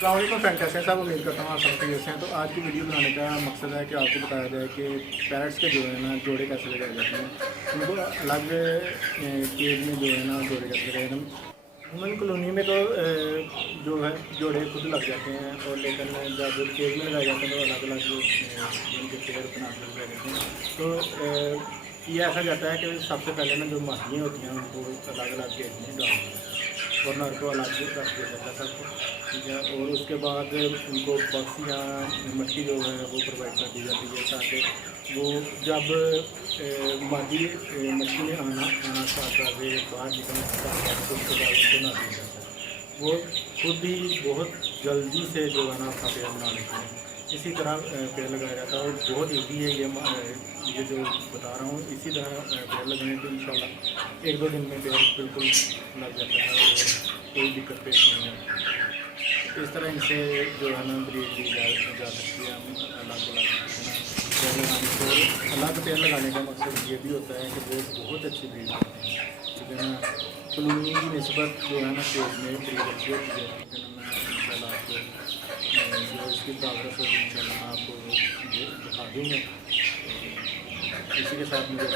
अलैक्म friend, कैसे हैं साहब? उम्मीद करता हूँ आप सब खैरियत से हैं। तो आज की वीडियो बनाने का मकसद है कि आपको बताया जाए कि पैरट्स के जो है ना जोड़े कैसे लगाए जाते हैं, उनको अलग केज में जो है ना जोड़े कैसे लगाए जाते हैं। ह्यूमन कॉलोनी में तो जो है जोड़े खुद लग जाते हैं, और लेकिन जब केज में लगाए जाते हैं तो अलग अलग उनके पेड़ बना के लगाए जाते हैं। तो ये ऐसा जाता है कि सबसे पहले ना जो माहियाँ होती हैं उनको अलग अलग केज में डाल दिया जाता है, और नर को अलग रख दिया जाता है सबको, ठीक है। और उसके बाद उनको बक्स या मट्टी जो है वो प्रोवाइड कर दी जाती है, ताकि वो जब मादी मट्टी में आना स्टार्ट कर दे, बाहर निकलना स्टार्ट कर दे, तो उसके बाद उनको ना दिया जाता है। वो खुद ही बहुत जल्दी से जो है ना अपना पेड़ बना लेते हैं। इसी तरह पेड़ लगाया जाता है, और बहुत ईजी है ये जो बता रहा हूँ। इसी तरह पेड़ लगाने तो इंशाल्लाह एक दो दिन में पेड़ बिल्कुल लग जाता है, और कोई दिक्कत पेश नहीं है। इस तरह इनसे जो है ना ब्रीड ली जा सकती है। हम अलग अलग है ना पेड़ लगाने को, अलग पेड़ लगाने का मकसद ये भी होता है कि वो बहुत अच्छी ब्रीड होती है, ठीक है ना। कॉलोनी की निस्बत जो है ना पेड़ में ब्रीड अच्छी होती है, ठीक है ना। मैं इंशाल्लाह आपको जो इसकी प्रोग्रेस होगी इंशाल्लाह मैं आपको दिखा दूँगा। तो इसी के साथ मुझे